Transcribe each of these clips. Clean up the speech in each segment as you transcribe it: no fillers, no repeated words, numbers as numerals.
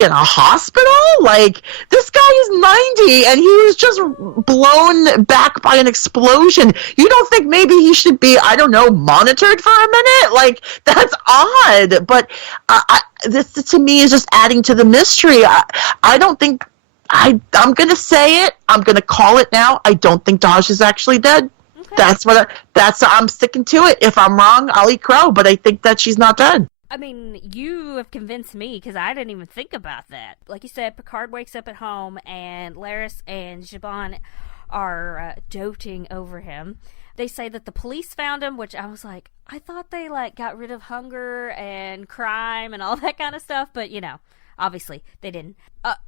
in a hospital? Like, this guy is 90 and he was just blown back by an explosion. You don't think maybe he should be, I don't know, monitored for a minute? Like, that's odd. But this to me is just adding to the mystery. I don't think, I'm going to say it. I'm going to call it now. I don't think Daj is actually dead. Okay. I'm sticking to it. If I'm wrong, I'll eat crow, but I think that she's not dead. I mean, you have convinced me, because I didn't even think about that. Like you said, Picard wakes up at home, and Laris and Zhaban are doting over him. They say that the police found him, which I was like, I thought they, like, got rid of hunger and crime and all that kind of stuff, but, you know, obviously they didn't.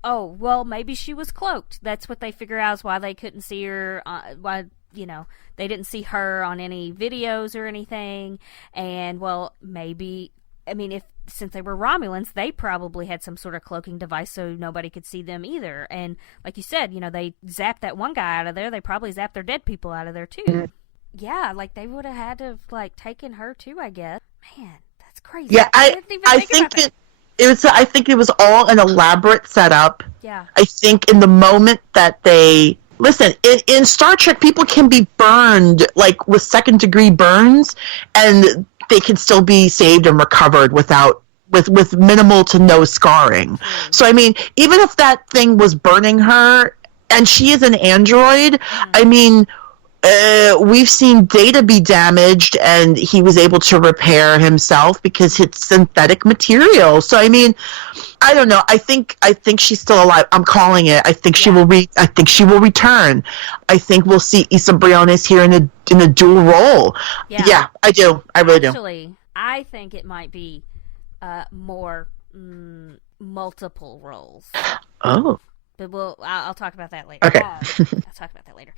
Well, maybe she was cloaked. That's what they figure out, is why they couldn't see her, why, you know, they didn't see her on any videos or anything, and, well, maybe... I mean, since they were Romulans, they probably had some sort of cloaking device so nobody could see them either. And like you said, you know, they zapped that one guy out of there. They probably zapped their dead people out of there too. Mm-hmm. Yeah, like they would have had to have, like, taken her too, I guess. Man, that's crazy. Yeah, I think it was all an elaborate setup. Yeah. I think in the moment that they... Listen, in Star Trek, people can be burned, like, with second-degree burns, and they can still be saved and recovered with minimal to no scarring. So, I mean, even if that thing was burning her, and she is an android, I mean... we've seen Data be damaged, and he was able to repair himself because it's synthetic material. So I mean, I don't know. I think she's still alive. I'm calling it. I think she will. I think she will return. I think we'll see Issa Briones here in a dual role. Yeah, I do. I really do. Actually, I think it might be more multiple roles. Oh. But I'll talk about that later. Okay. I'll talk about that later.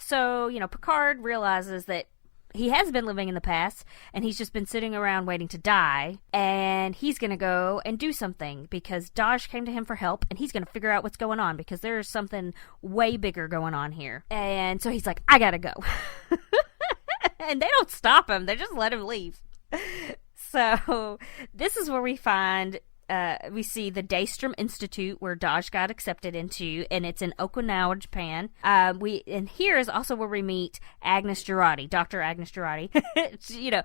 So, you know, Picard realizes that he has been living in the past, and he's just been sitting around waiting to die, and he's going to go and do something, because Daj came to him for help, and he's going to figure out what's going on, because there's something way bigger going on here. And so he's like, I gotta go. And they don't stop him, they just let him leave. So, this is where we find... we see the Daystrom Institute, where Daj got accepted into, and it's in Okinawa, Japan. And here is also where we meet Agnes Jurati, Dr. Agnes Jurati. You know,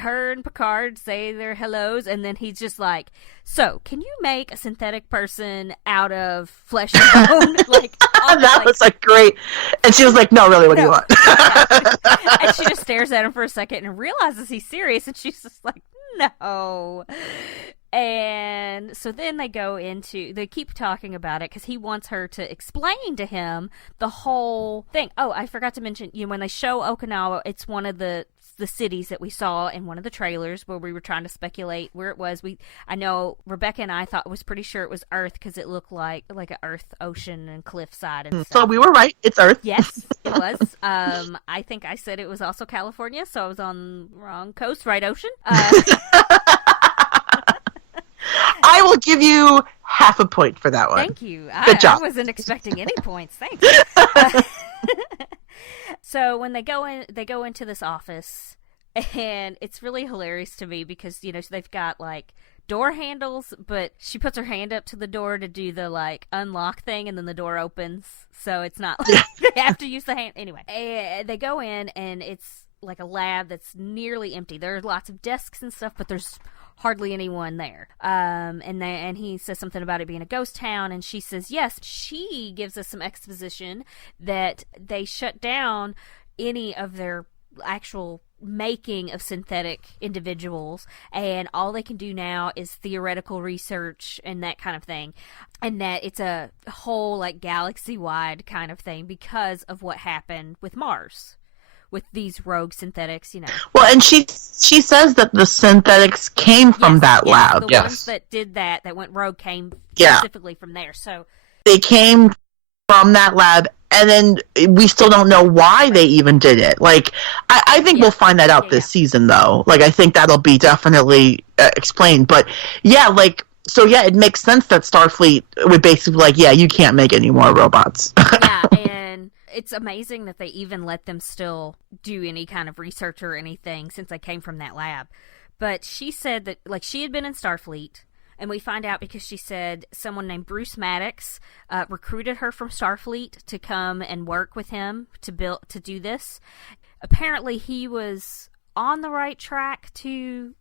her and Picard say their hellos, and then he's just like, "So, can you make a synthetic person out of flesh and bone?" That was like great. And she was like, "No, really, what do you want?" And she just stares at him for a second and realizes he's serious, and she's just like, "No." And so then they keep talking about it, because he wants her to explain to him the whole thing. Oh, I forgot to mention, you know, when they show Okinawa, it's one of the cities that we saw in one of the trailers, where we were trying to speculate where it was. I know Rebecca and I was pretty sure it was Earth, because it looked like an Earth, ocean, and cliffside and stuff. So we were right. It's Earth. Yes, it was. I think I said it was also California, so I was on the wrong coast, right ocean. I will give you half a point for that one. Thank you. Good job. I wasn't expecting any points. Thanks. So when they go into this office, and it's really hilarious to me, because, you know, they've got like door handles, but she puts her hand up to the door to do the like unlock thing, and then the door opens. So it's not like they have to use the hand. Anyway, they go in, and it's like a lab that's nearly empty. There's lots of desks and stuff, but there's hardly anyone there. And he says something about it being a ghost town, and she says yes. She gives us some exposition that they shut down any of their actual making of synthetic individuals, and all they can do now is theoretical research and that kind of thing, and that it's a whole like galaxy-wide kind of thing because of what happened with Mars, with these rogue synthetics, you know. Well, and she says that the synthetics came from that lab. The ones that did that went rogue came specifically from there. So they came from that lab, and then we still don't know why they even did it. Like, I think we'll find that out this season, though. Like, I think that'll be definitely explained. But so it makes sense that Starfleet would basically like, you can't make any more robots. And it's amazing that they even let them still do any kind of research or anything, since they came from that lab. But she said that, like, she had been in Starfleet, And we find out because she said someone named Bruce Maddox recruited her from Starfleet to come and work with him to do this. Apparently, he was on the right track to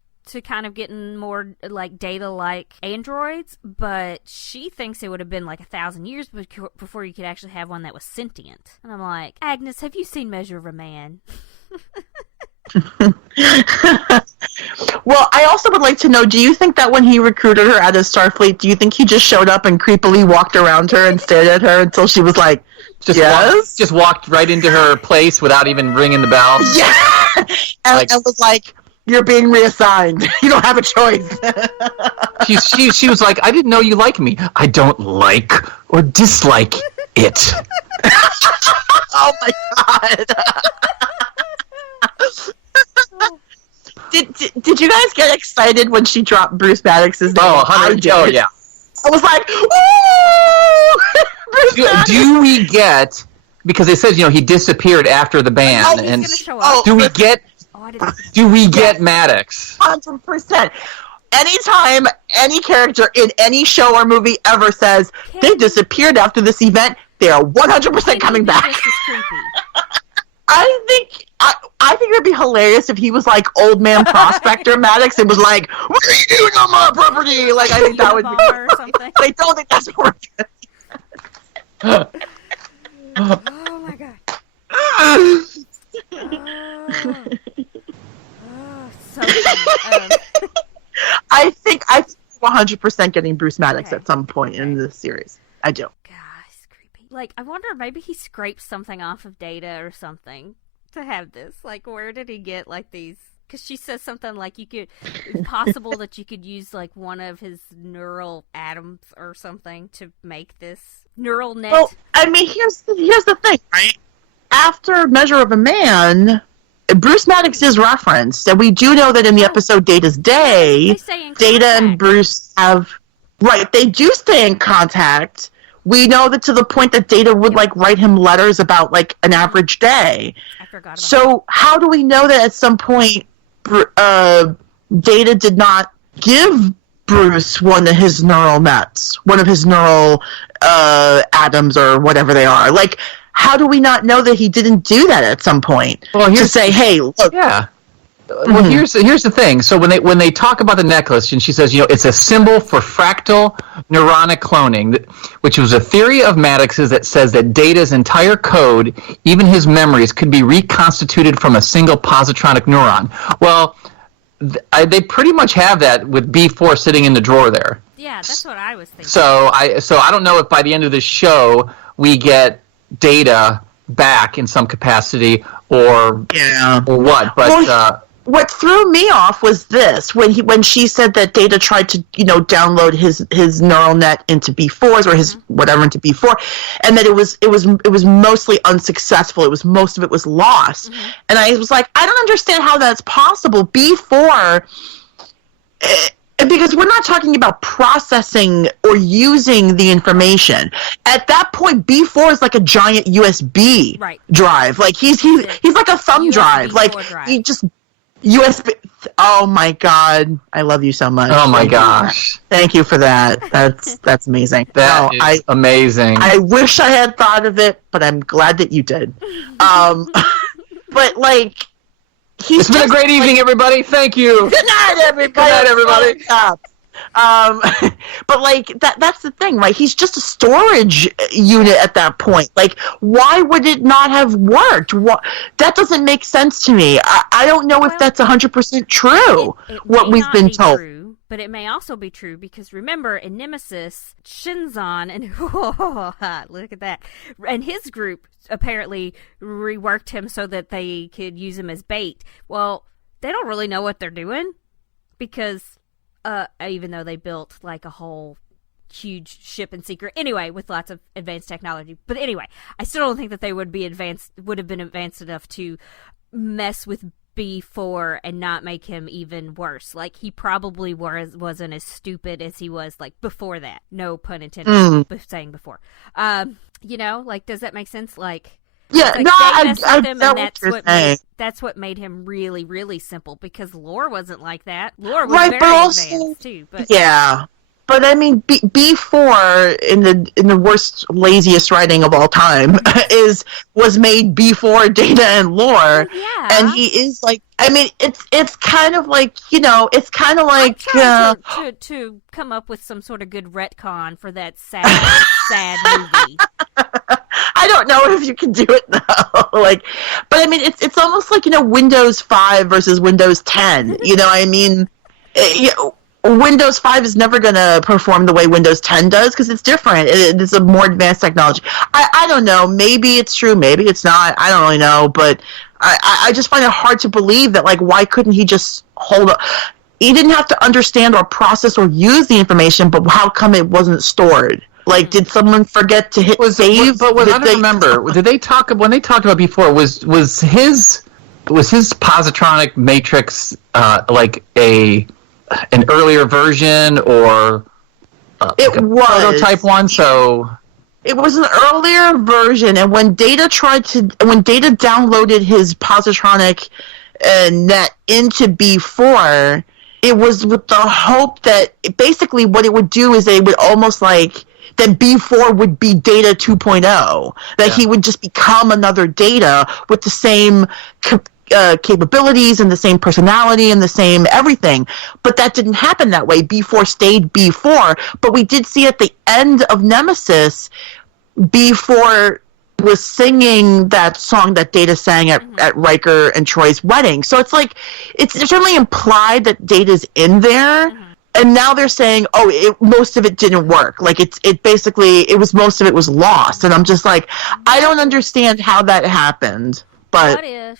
kind of getting more like Data-like androids, but she thinks it would have been like 1,000 years before you could actually have one that was sentient. And I'm like, Agnes, have you seen Measure of a Man? Well, I also would like to know, do you think that when he recruited her out of Starfleet, do you think he just showed up and creepily walked around her and stared at her until she was like, yes? Just walked right into her place without even ringing the bell? Yeah! And was like, you're being reassigned. You don't have a choice. She was like, I didn't know you like me. I don't like or dislike it. Oh my god. Did you guys get excited when she dropped Bruce Maddox's name? Oh, 100. Oh, yeah. I was like, woo! Do we get, because it says, he disappeared after the ban. Oh, he's going to show up. Do we get Maddox? 100%. Anytime any character in any show or movie ever says they disappeared after this event, they are 100% coming back. This is creepy. I think it would be hilarious if he was like old man prospector Maddox and was like, "What are you doing on my property?" Like, I think that would be. Or something. I don't think that's working. Oh my god. So funny. I think 100% getting Bruce Maddox at some point in this series. I do. God, it's creepy. Like, I wonder maybe he scraped something off of Data or something to have this. Like, where did he get like these? Because she says something like it's possible that you could use like one of his neural atoms or something to make this neural net. Well, I mean, here's the thing, right? After Measure of a Man, Bruce Maddox is referenced, and we do know that in the episode Data's Day, Data and Bruce they do stay in contact. We know that to the point that Data would like write him letters about like an average day. I forgot about So how do we know that at some point Data did not give Bruce one of his neural nets, one of his neural atoms or whatever they are? Like, how do we not know that he didn't do that at some point? Well, to say, hey, look. Yeah. Well, here's the thing. So when they talk about the necklace, and she says, it's a symbol for fractal neuronic cloning, which was a theory of Maddox's that says that Data's entire code, even his memories, could be reconstituted from a single positronic neuron. Well, they pretty much have that with B4 sitting in the drawer there. Yeah, that's what I was thinking. So I don't know if by the end of the show we get Data back in some capacity or what, but what threw me off was this when she said that Data tried to download his neural net into B4s or his whatever into B4, and that it was mostly unsuccessful. Most of it was lost, and I was like, I don't understand how that's possible. B4. Because we're not talking about processing or using the information. At that point, B4 is like a giant USB drive. Like he's like a thumb drive. Like he just USB. Oh my god, I love you so much. Oh my gosh, thank you for that. That's amazing. That is amazing. I wish I had thought of it, but I'm glad that you did. But like. It's been a great evening, everybody. Thank you. Good night, everybody. Good night, everybody. But like that's the thing, right? He's just a storage unit at that point. Like, why would it not have worked? That doesn't make sense to me. I don't know if that's 100% true. What we've been told. True, but it may also be true because remember in Nemesis, Shinzon and look at that, and his group apparently reworked him so that they could use him as bait. Well, they don't really know what they're doing because even though they built like a whole huge ship in secret anyway with lots of advanced technology. But anyway, I still don't think that they would have been advanced enough to mess with B4 and not make him even worse. Like, he probably wasn't as stupid as he was like before that. No pun intended. Saying before. Like, does that make sense? Like, yeah, like no, I know that's what made him really, really simple because Lore wasn't like that. Lore was right, very but also, advanced too. But yeah, But I mean, B4 in the worst, laziest writing of all time was made before Data and Lore, and he is like. I mean, it's kind of like, it's kind of like I'm trying to come up with some sort of good retcon for that sad movie. I don't know if you can do it though. But I mean, it's almost like Windows 5 versus Windows 10. I mean. Windows 5 is never going to perform the way Windows 10 does because it's different. It's a more advanced technology. I don't know. Maybe it's true. Maybe it's not. I don't really know. But I just find it hard to believe that, why couldn't he just hold up? He didn't have to understand or process or use the information, but how come it wasn't stored? Did someone forget to hit save? I don't remember. Did they talk when they talked about before? Was his positronic matrix an earlier version or it was prototype one? So it was an earlier version, and when Data downloaded his positronic net into B4, it was with the hope that basically what it would do is it would almost that B4 would be Data 2.0, that he would just become another Data with the same capabilities and the same personality and the same everything. But that didn't happen that way. B4 stayed B4, but we did see at the end of Nemesis, B4 was singing that song that Data sang at Riker and Troy's wedding. So it's certainly implied that Data's in there. And now they're saying, most of it didn't work. Most of it was lost. And I'm just I don't understand how that happened. But what if,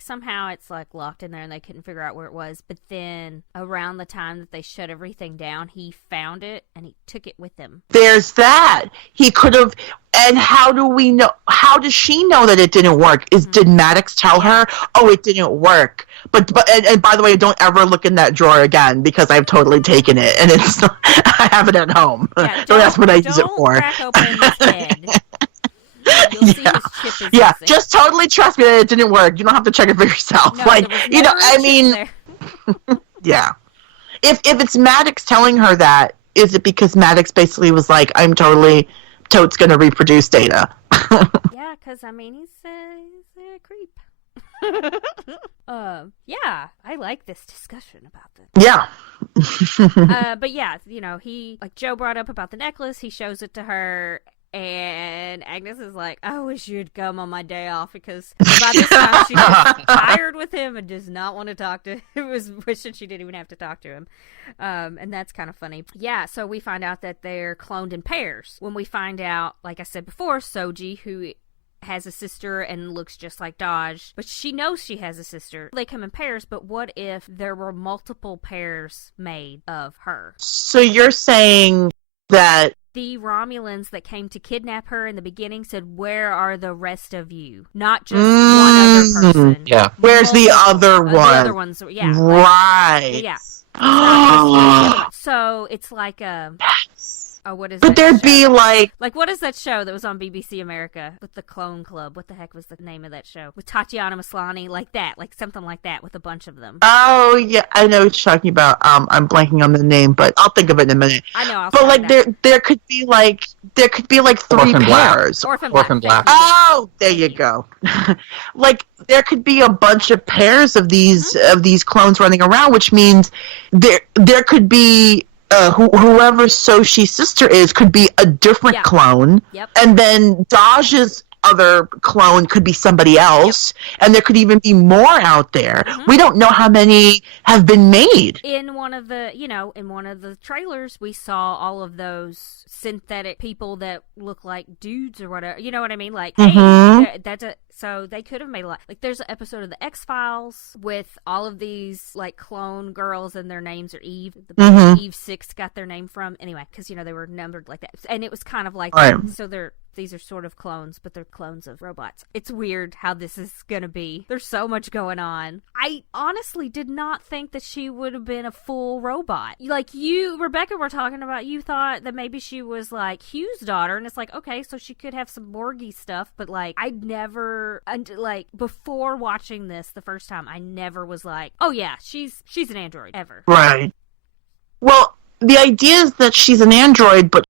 somehow it's locked in there and they couldn't figure out where it was, but then around the time that they shut everything down, he found it and he took it with him. There's that. He could have, and how do we know, how does she know that it didn't work? Did Maddox tell her, it didn't work? But by the way, don't ever look in that drawer again because I've totally taken it and I have it at home. Yeah, so that's what I use it for. Don't crack open his head. You'll see his chip is missing. Just totally trust me that it didn't work. You don't have to check it for yourself. No, I mean, yeah. If it's Maddox telling her that, is it because Maddox basically was I'm totes gonna reproduce Data? Yeah, because I mean, he's a creep. Yeah, I like this discussion about this. Yeah. But yeah, he, Joe brought up about the necklace, he shows it to her, and Agnes is like, I wish you'd come on my day off, because by this time she's tired with him and does not want to talk to him. It was wishing she didn't even have to talk to him. And that's kind of funny. Yeah, so we find out that they're cloned in pairs. When we find out, like I said before, Soji, who has a sister and looks just like Dodge, but she knows she has a sister. They come in pairs, but what if there were multiple pairs made of her? So you're saying that the Romulans that came to kidnap her in the beginning said, where are the rest of you? Not just one other person. Yeah. Where's the other one? The other ones, yeah. Right. Yeah. So it's like a... Oh, what is but there'd show? Be what is that show that was on BBC America with the Clone Club? What the heck was the name of that show? With Tatiana Maslany, something like that, with a bunch of them. Oh yeah, I know what you're talking about. I'm blanking on the name, but I'll think of it in a minute. I know. But there could be three pairs. Orphan Black. Oh, there you go. There could be a bunch of pairs of these clones running around, which means there could be. Whoever Soshi's sister is could be a different clone. Yep. And then Daj's other clone could be somebody else. Yep. And there could even be more out there. Mm-hmm. We don't know how many have been made. In one of the trailers, we saw all of those synthetic people that look like dudes or whatever. You know what I mean? Hey, so they could have made a lot. There's an episode of the X-Files with all of these, clone girls, and their names are Eve. The Eve 6 got their name from. Anyway, because, they were numbered like that. And it was kind of like right. that. So these are sort of clones, but they're clones of robots. It's weird how this is going to be. There's so much going on. I honestly did not think that she would have been a full robot. You, Rebecca, were talking about, you thought that maybe she was, Hugh's daughter, and it's okay, so she could have some Borgie stuff, but, I'd never, before watching this the first time, I never was oh yeah, she's an android, ever. Right. Well, the idea is that she's an android, but